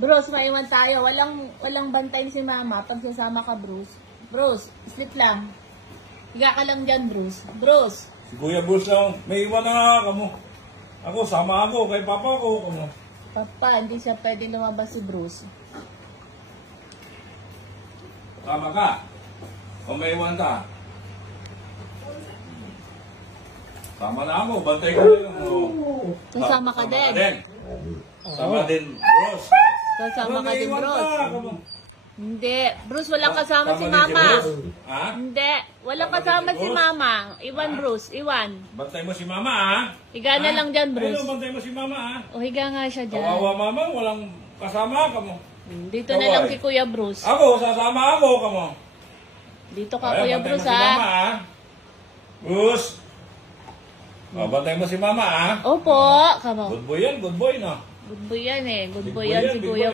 Bruce, maiwan tayo. Walang bantayin si Mama pag sasama ka, Bruce. Bruce, sleep lang. Higa ka lang dyan, Bruce. Bruce. Si Kuya Bruce lang, may iwan na nga kamo. Ako, sama ako kay Papa ko. Kamo. Papa, hindi siya pwede lumabas si Bruce. Sama ka. O may iwan ka. Sama na ako, bantay ko rin. Sasama ka din. Sama din, Bruce. Sasama ka din, May iwan Bruce. ka, kamo. Hindi. Bruce, walang kasama si Tama din Mama. Bruce. Ha? Hindi. Walang Tama kasama din si si Bruce. Mama. Iwan, Bruce. Iwan. Bantay mo si Mama, ha? Higa na lang dyan, Bruce. Ayun, bantay mo si Mama, ha? O, higa nga siya dyan. Kawawa Mama, walang kasama kamo. Dito na lang si Kuya Bruce. Ako, sasama ako kamo. Dito ka, Ayun, Kuya bantay Bruce, mo si Mama, ha? ha? Bruce. O, bantay mo si Mama, ha? Opo. Kamo. Good boy yan, good boy, no? Good boy yan eh. Good Big boy boy yan yan, si big Kuya